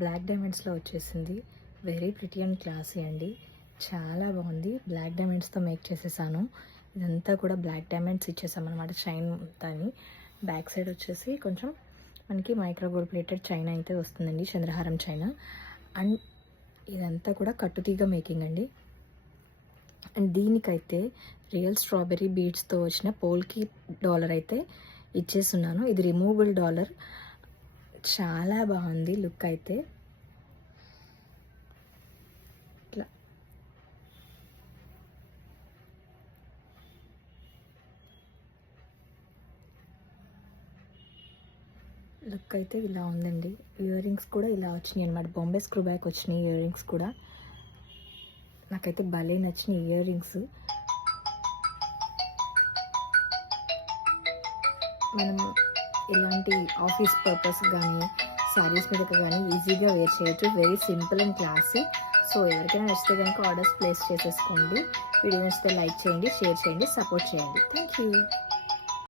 Black డైమండ్స్లో వచ్చేసింది. Very pretty and classy అండి, చాలా బాగుంది. బ్లాక్ డైమండ్స్తో మేక్ చేసేసాను. ఇదంతా కూడా బ్లాక్ డైమండ్స్ ఇచ్చేసాం అనమాట, చైన్ దాన్ని. బ్యాక్ సైడ్ వచ్చేసి కొంచెం మనకి మైక్రో గోల్డ్ ప్లేటెడ్ చైన్ అయితే వస్తుందండి, చంద్రహారం చైన్. అండ్ ఇదంతా కూడా కట్టుతీగ మేకింగ్ అండి. అండ్ దీనికైతే రియల్ స్ట్రాబెర్రీ బీడ్స్తో వచ్చిన పోల్కి డాలర్ అయితే ఇచ్చేస్తున్నాను. ఇది రిమూవబుల్ డాలర్, చాలా బాగుంది లుక్ అయితే. ఇట్లా లుక్ అయితే ఇలా ఉందండి. ఇయర్ రింగ్స్ కూడా ఇలా వచ్చినాయి అనమాట, బాంబే స్క్రూ బ్యాక్ వచ్చినాయి ఇయర్ రింగ్స్ కూడా. నాకైతే భలే నచ్చినాయి ఇయర్ రింగ్స్. మనం ఇలాంటి ఆఫీస్ పర్పస్ కానీ శారీస్ మీద కానీ ఈజీగా వేర్ చేయొచ్చు. Very simple and classy. So ఎవరికైనా నచ్చితే కనుక ఆర్డర్స్ ప్లేస్ చేసేసుకోండి. వీడియో నచ్చితే లైక్ చేయండి, షేర్ చేయండి, సపోర్ట్ చేయండి. Thank you.